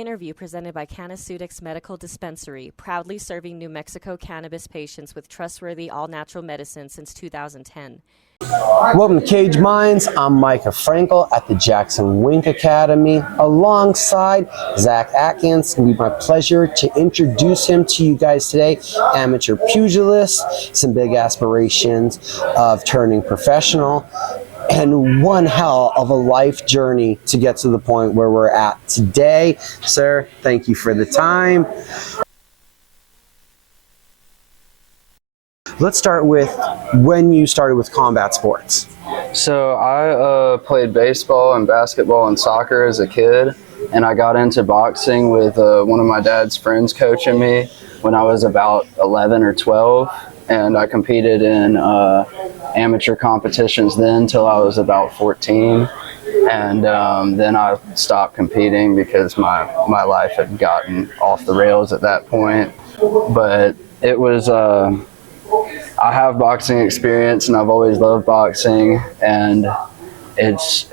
Interview presented by Canaceutics Medical Dispensary, proudly serving New Mexico cannabis patients with trustworthy all-natural medicine since 2010. Welcome to Cage Minds. I'm Micah Frankel at the Jackson Wink Academy alongside Zach Atkins. It's going to be my pleasure to introduce him to you guys today. Amateur pugilist, some big aspirations of turning professional, and one hell of a life journey to get to the point where we're at today. Sir, thank you for the time. Let's start with when you started with combat sports. So I played baseball and basketball and soccer as a kid, and I got into boxing with one of my dad's friends coaching me when I was about 11 or 12, and I competed in amateur competitions then till I was about 14, and then I stopped competing because my life had gotten off the rails at that point. But it was I have boxing experience, and I've always loved boxing, and it's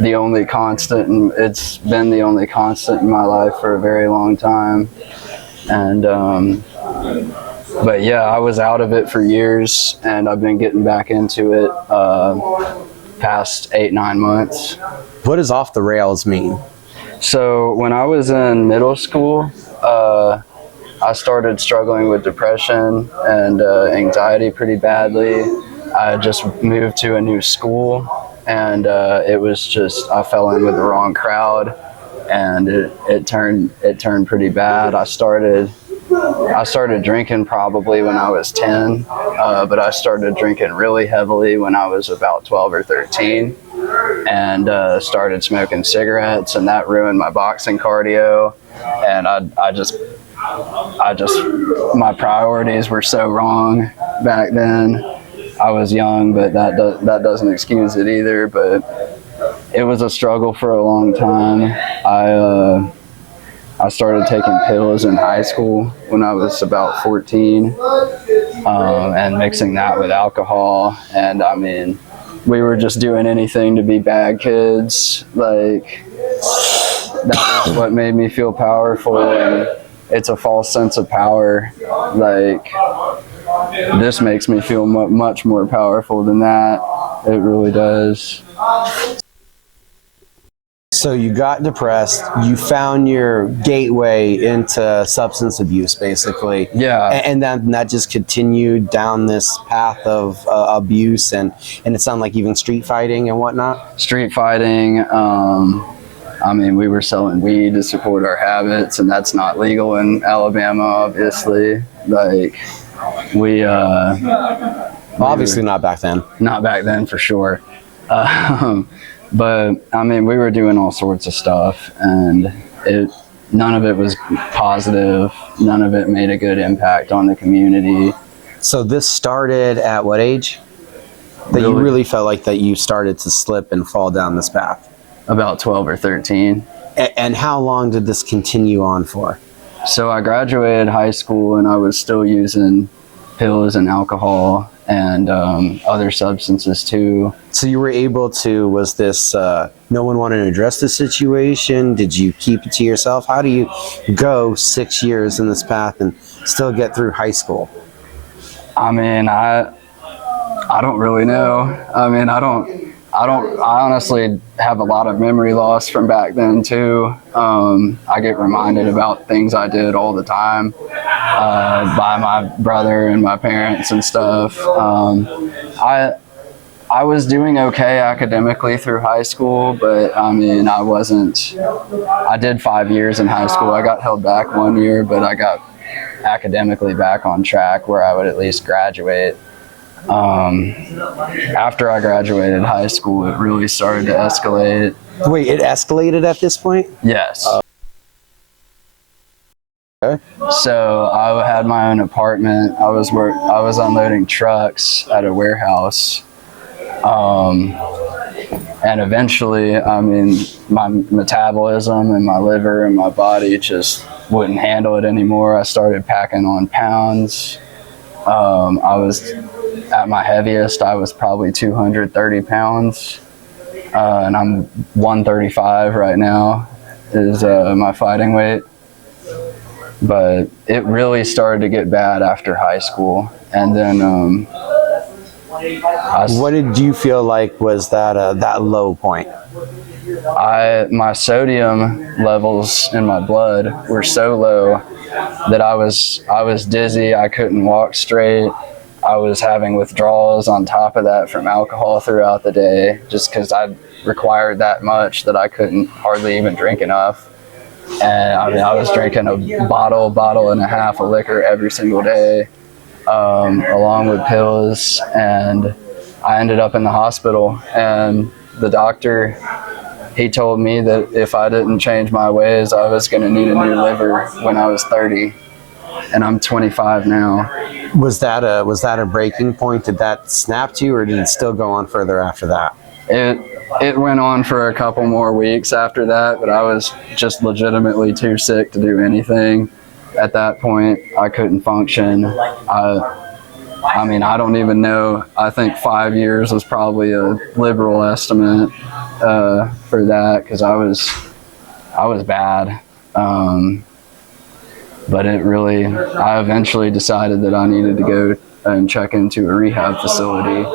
the only constant, and it's been the only constant in my life for a very long time. And but yeah, I was out of it for years, and I've been getting back into it past 8-9 months. What does off the rails mean? So when I was in middle school, I started struggling with depression and anxiety pretty badly. I just moved to a new school, and it was just, I fell in with the wrong crowd, and it turned pretty bad. I started drinking probably when I was 10, but I started drinking really heavily when I was about 12 or 13, and started smoking cigarettes, and that ruined my boxing cardio. And I just my priorities were so wrong back then. I was young, but that doesn't excuse it either. But it was a struggle for a long time. I started taking pills in high school when I was about 14, and mixing that with alcohol. And I mean, we were just doing anything to be bad kids. Like, that was what made me feel powerful. And it's a false sense of power. Like, this makes me feel much more powerful than that. It really does. So you got depressed, you found your gateway into substance abuse, basically. Yeah. And then that just continued down this path of abuse, and it sounded like even street fighting and whatnot. Street fighting. I mean, we were selling weed to support our habits, and that's not legal in Alabama, obviously. Like, obviously not back then. Not back then, for sure. But I mean, we were doing all sorts of stuff, and none of it was positive. None of it made a good impact on the community. So this started at what age? That you really felt like that you started to slip and fall down this path? About 12 or 13. And how long did this continue on for? So I graduated high school, and I was still using pills and alcohol and other substances too. So you were able to, was this, no one wanted to address the situation? Did you keep it to yourself? How do you go 6 years in this path and still get through high school? I mean, I don't really know. I mean, I honestly have a lot of memory loss from back then too. I get reminded about things I did all the time by my brother and my parents and stuff. I was doing okay academically through high school, but I mean, I did 5 years in high school. I got held back 1 year, but I got academically back on track where I would at least graduate. After I graduated high school, it really started to escalate. Wait, it escalated at this point? Yes. Okay. So I had my own apartment. I was unloading trucks at a warehouse. And eventually, I mean, my metabolism and my liver and my body just wouldn't handle it anymore. I started packing on pounds. I was at my heaviest, I was probably 230 pounds, and I'm 135 right now. is my fighting weight. But it really started to get bad after high school. And then what did you feel like was that low point? My sodium levels in my blood were so low that I was dizzy. I couldn't walk straight. I was having withdrawals on top of that from alcohol throughout the day, just because I required that much that I couldn't hardly even drink enough. And I mean, I was drinking a bottle and a half of liquor every single day, along with pills. And I ended up in the hospital, and the doctor, he told me that if I didn't change my ways, I was going to need a new liver when I was 30, and I'm 25 now. Was that a breaking point? Did that snap to you, or did it still go on further after that? It went on for a couple more weeks after that, but I was just legitimately too sick to do anything. At that point, I couldn't function. I mean, I don't even know. I think 5 years was probably a liberal estimate for that, because I was bad. But I eventually decided that I needed to go and check into a rehab facility,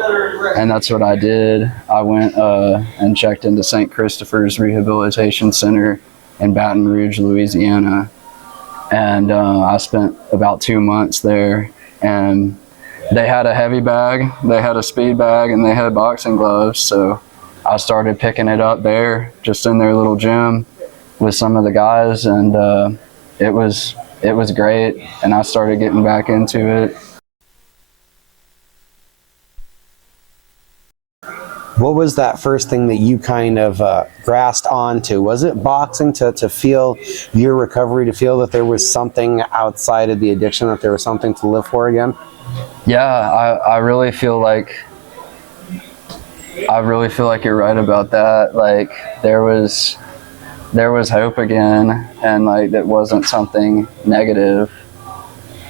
and that's what I did. I went and checked into St. Christopher's Rehabilitation Center in Baton Rouge, Louisiana, and I spent about 2 months there. And they had a heavy bag, they had a speed bag, and they had boxing gloves. So I started picking it up there, just in their little gym with some of the guys, and it was great. And I started getting back into it. What was that first thing that you kind of grasped onto? Was it boxing to feel your recovery, to feel that there was something outside of the addiction, that there was something to live for again? Yeah, I really feel like you're right about that. Like there was hope again, and like that wasn't something negative.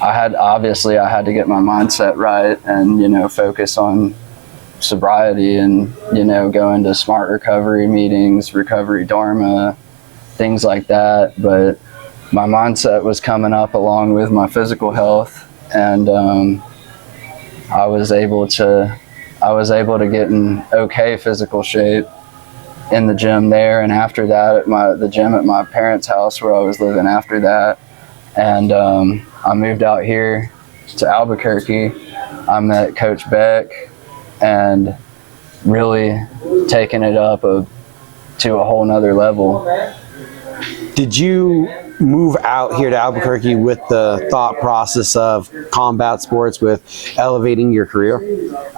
I had to get my mindset right, and focus on sobriety, and going to smart recovery meetings, recovery dharma, things like that. But my mindset was coming up along with my physical health, and I was able to get in okay physical shape in the gym there, and after that at the gym at my parents' house where I was living after that. And I moved out here to Albuquerque. I met Coach Beck, and really taking it up to a whole nother level. Did you move out here to Albuquerque with the thought process of combat sports, with elevating your career?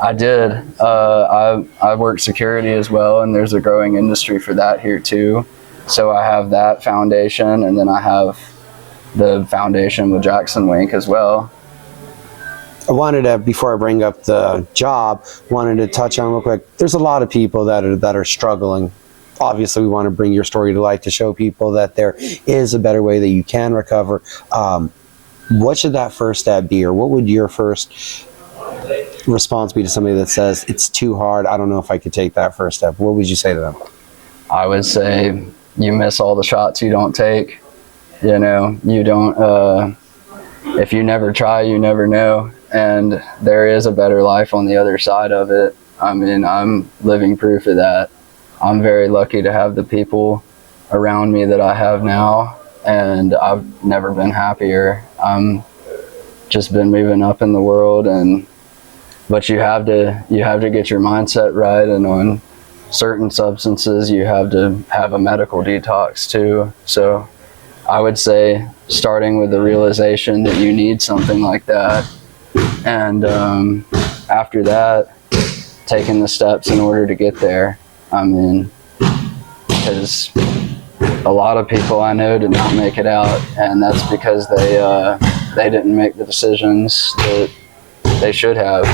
I did. I work security as well, and there's a growing industry for that here too. So I have that foundation, and then I have the foundation with Jackson Wink as well. I wanted to, before I bring up the job, wanted to touch on real quick. There's a lot of people that are struggling. Obviously, we want to bring your story to light to show people that there is a better way that you can recover. What should that first step be, or what would your first response be to somebody that says, it's too hard, I don't know if I could take that first step? What would you say to them? I would say you miss all the shots you don't take. You don't, if you never try, you never know. And there is a better life on the other side of it. I mean, I'm living proof of that. I'm very lucky to have the people around me that I have now, and I've never been happier. I'm just been moving up in the world, but you have to get your mindset right, and on certain substances you have to have a medical detox too. So I would say starting with the realization that you need something like that, and after that, taking the steps in order to get there. I mean, because a lot of people I know did not make it out, and that's because they didn't make the decisions that they should have.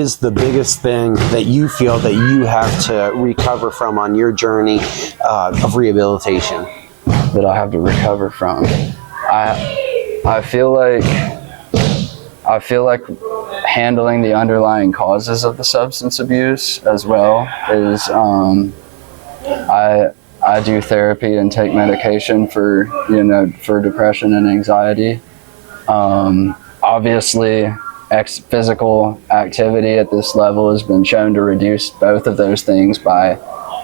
Is the biggest thing that you feel that you have to recover from on your journey of rehabilitation? That I have to recover from. I feel like handling the underlying causes of the substance abuse as well. Is I do therapy and take medication for depression and anxiety. Obviously, physical activity at this level has been shown to reduce both of those things by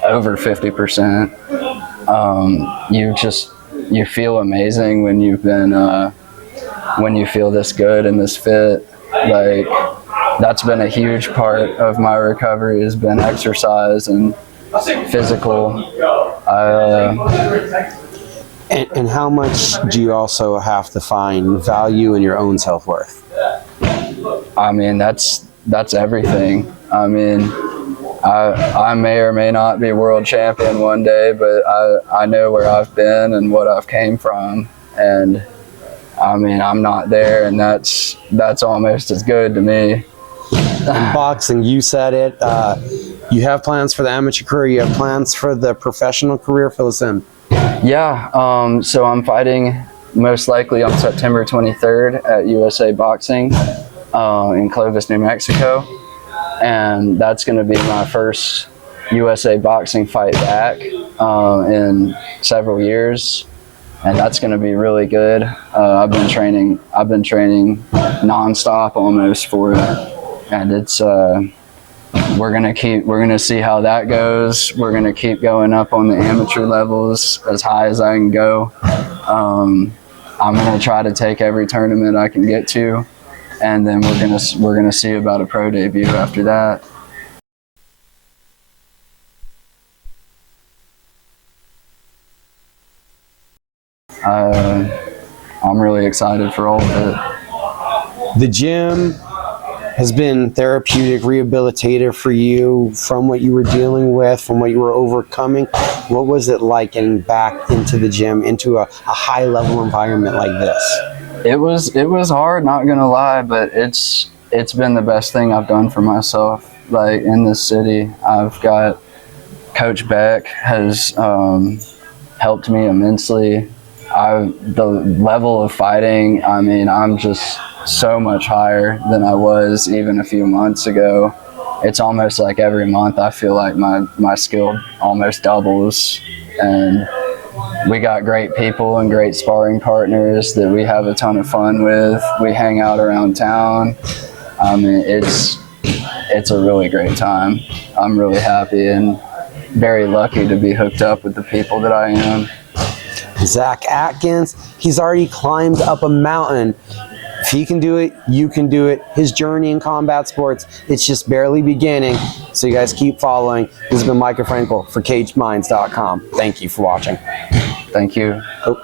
over 50%. You feel amazing when when you feel this good and this fit. Like, that's been a huge part of my recovery, has been exercise and physical. And how much do you also have to find value in your own self-worth? I mean, that's everything. I mean, I may or may not be world champion one day, but I know where I've been and what I've came from, and I mean, I'm not there, and that's almost as good to me. In boxing, you said it. You have plans for the amateur career. You have plans for the professional career. Fill us in. Yeah. So I'm fighting most likely on September 23rd at USA Boxing in Clovis, New Mexico, and that's going to be my first USA Boxing fight back in several years, and that's going to be really good. I've been training nonstop almost for it, and it's we're gonna see how that goes. We're gonna keep going up on the amateur levels as high as I can go. I'm gonna try to take every tournament I can get to, and then we're gonna see about a pro debut after that. I'm really excited for all of it. The gym has been therapeutic, rehabilitative for you from what you were dealing with, from what you were overcoming. What was it like getting back into the gym, into a high-level environment like this? It was hard, not gonna lie, but it's been the best thing I've done for myself. Like, in this city, I've got Coach Beck has helped me immensely. The level of fighting, I mean, I'm just so much higher than I was even a few months ago. It's almost like every month I feel like my skill almost doubles, and we got great people and great sparring partners that we have a ton of fun with. We hang out around town. I mean, it's a really great time. I'm really happy and very lucky to be hooked up with the people that I am. Zach Atkins, he's already climbed up a mountain. If he can do it, you can do it. His journey in combat sports, it's just barely beginning. So you guys keep following. This has been Micah Frankel for CagedMinds.com. Thank you for watching. Thank you. Oh.